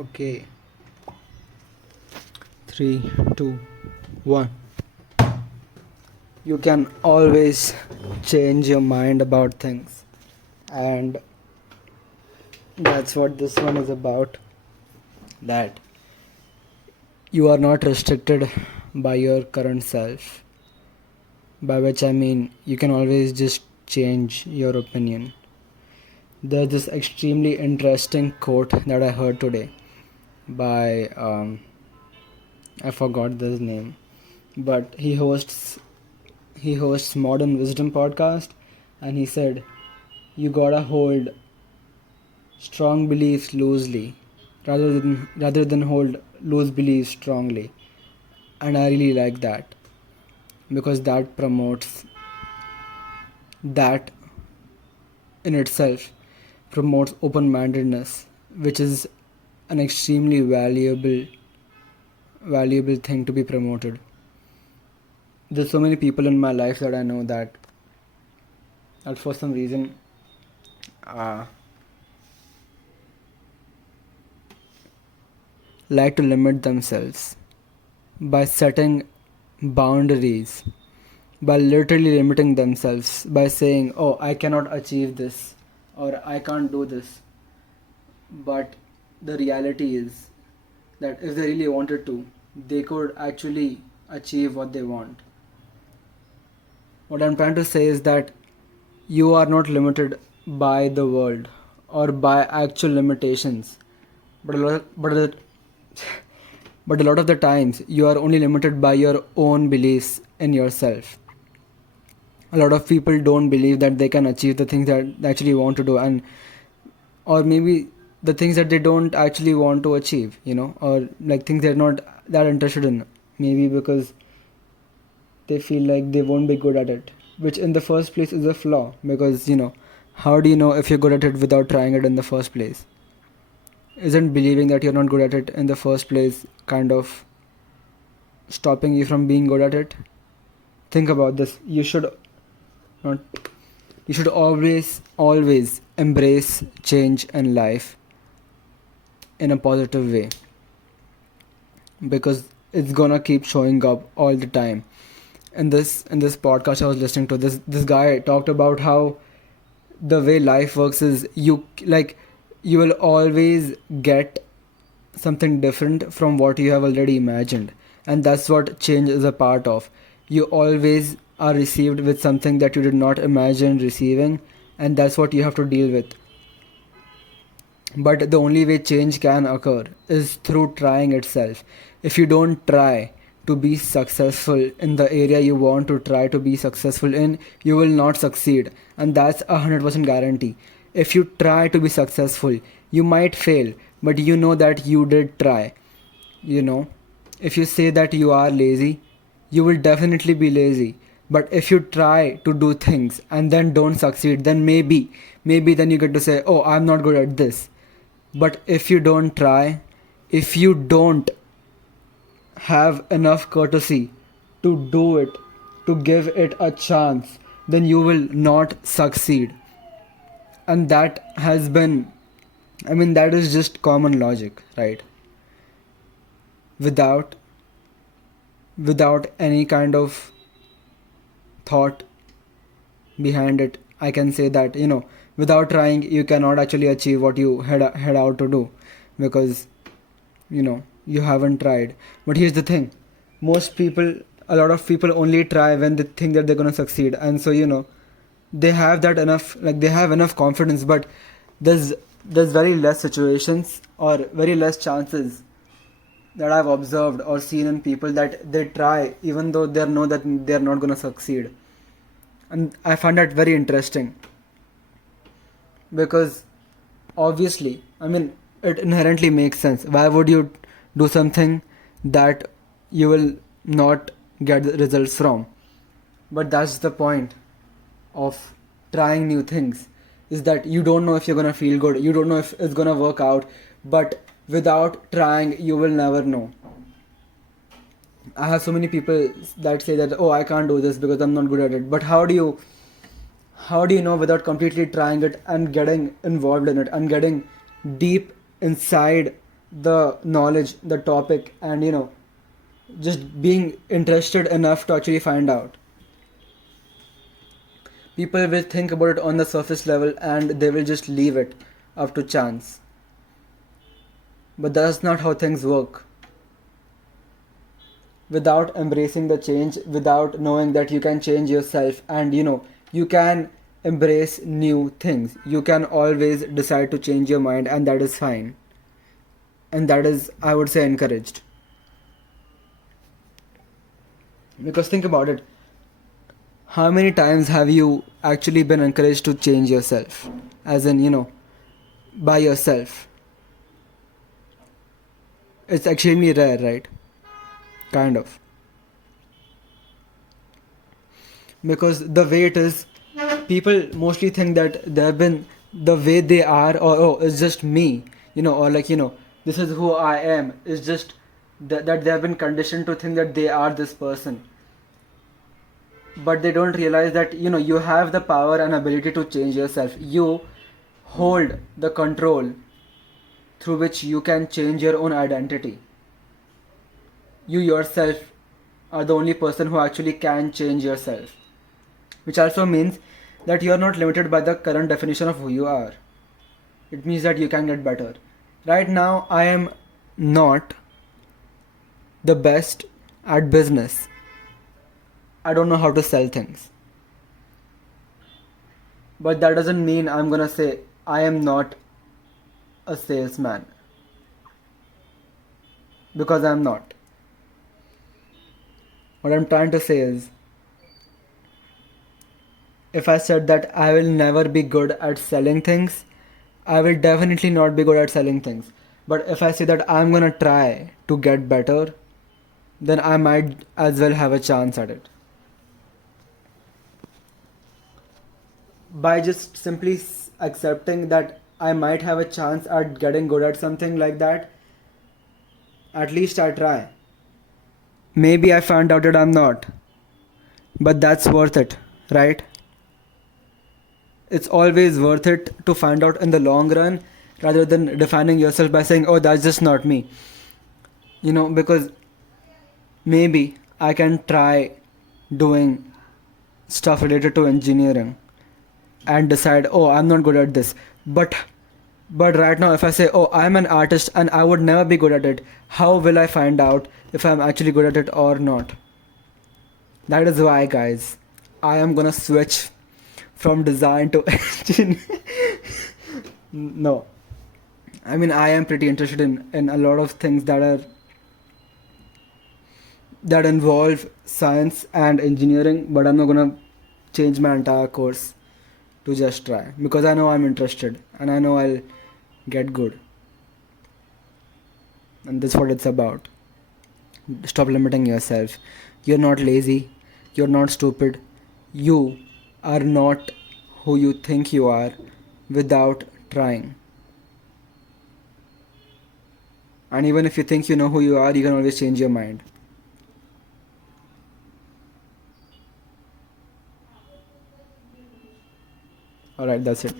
Okay, 3, 2, 1. You can always change your mind about things, and that's what this one is about. That you are not restricted by your current self, by which I mean you can always just change your opinion. There's this extremely interesting quote that I heard today by I forgot this name, but he hosts Modern Wisdom podcast, and he said, "You gotta hold strong beliefs loosely, rather than hold loose beliefs strongly." And I really like that because that in itself promotes open-mindedness, which is an extremely valuable thing to be promoted. There's so many people in my life that I know that for some reason uh, like to limit themselves by setting boundaries, by literally limiting themselves, by saying, "Oh, I cannot achieve this," or "I can't do this." But the reality is that if they really wanted to, they could actually achieve what they want. What I'm trying to say is that you are not limited by the world or by actual limitations, but a lot, but a lot of the times you are only limited by your own beliefs in yourself. A lot of people don't believe that they can achieve the things that they actually want to do, and or maybe the things that they don't actually want to achieve, or like things they're not that interested in, maybe because they feel like they won't be good at it, which in the first place is a flaw, because how do you know if you're good at it without trying it in the first place? Isn't believing that you're not good at it in the first place kind of stopping you from being good at it? Think about this. Not you should always embrace change in life in a positive way, because it's gonna keep showing up all the time. In this podcast I was listening to, this guy talked about how the way life works is you will always get something different from what you have already imagined, and that's what change is a part of. You always are received with something that you did not imagine receiving, and that's what you have to deal with. But the only way change can occur is through trying itself. If you don't try to be successful in the area you want to try to be successful in, you will not succeed. And that's 100% guarantee. If you try to be successful, you might fail, but you know that you did try. You know, if you say that you are lazy, you will definitely be lazy. But if you try to do things and then don't succeed, then maybe then you get to say, "Oh, I'm not good at this." But if you don't try, if you don't have enough courtesy to do it, to give it a chance, then you will not succeed. And that has been, I mean, that is just common logic, right? Without without any kind of thought behind it, I can say that, without trying, you cannot actually achieve what you head out to do, because you haven't tried. But here's the thing: most people, a lot of people only try when they think that they're going to succeed, and so they have that enough, like they have enough confidence. But there's very less situations or very less chances that I've observed or seen in people that they try even though they know that they're not going to succeed. And I find that very interesting, because obviously, I mean, it inherently makes sense. Why would you do something that you will not get the results from? But that's the point of trying new things, is that you don't know if you're gonna feel good, you don't know if it's gonna work out, but without trying, you will never know. I have so many people that say that, "Oh, I can't do this because I'm not good at it." But how do you know without completely trying it and getting involved in it and getting deep inside the knowledge, the topic, and just being interested enough to actually find out. People will think about it on the surface level and they will just leave it up to chance. But that's not how things work. Without embracing the change, without knowing that you can change yourself, and you can embrace new things, you can always decide to change your mind, and that is fine. And that is, I would say, encouraged. Because think about it, how many times have you actually been encouraged to change yourself? As in, by yourself. It's extremely rare, right? Kind of. Because the way it is, people mostly think that they've been the way they are, or oh, it's just me, or like, this is who I am. It's just that they have been conditioned to think that they are this person. But they don't realize that you have the power and ability to change yourself. You hold the control through which you can change your own identity. You yourself are the only person who actually can change yourself, which also means that you are not limited by the current definition of who you are. It means that you can get better. Right now, I am not the best at business. I don't know how to sell things. But that doesn't mean I'm gonna say I am not a salesman. Because I'm not. What I'm trying to say is, if I said that I will never be good at selling things, I will definitely not be good at selling things. But if I say that I'm gonna try to get better, then I might as well have a chance at it. By just simply accepting that I might have a chance at getting good at something like that, at least I try. Maybe I found out that I'm not, but that's worth it, right? It's always worth it to find out in the long run rather than defining yourself by saying, oh, that's just not me. Because maybe I can try doing stuff related to engineering and decide, oh, I'm not good at this. But right now, if I say, oh, I'm an artist and I would never be good at it, how will I find out if I'm actually good at it or not? That is why, guys, I am gonna switch from design to engineering. No, I mean, I am pretty interested in a lot of things that involve science and engineering, but I'm not gonna change my entire course to just try, because I know I'm interested and I know I'll get good. And that's what it's about. Stop limiting yourself. You're not lazy, you're not stupid. You are not who you think you are without trying. And even if you think you know who you are, you can always change your mind. Alright, that's it.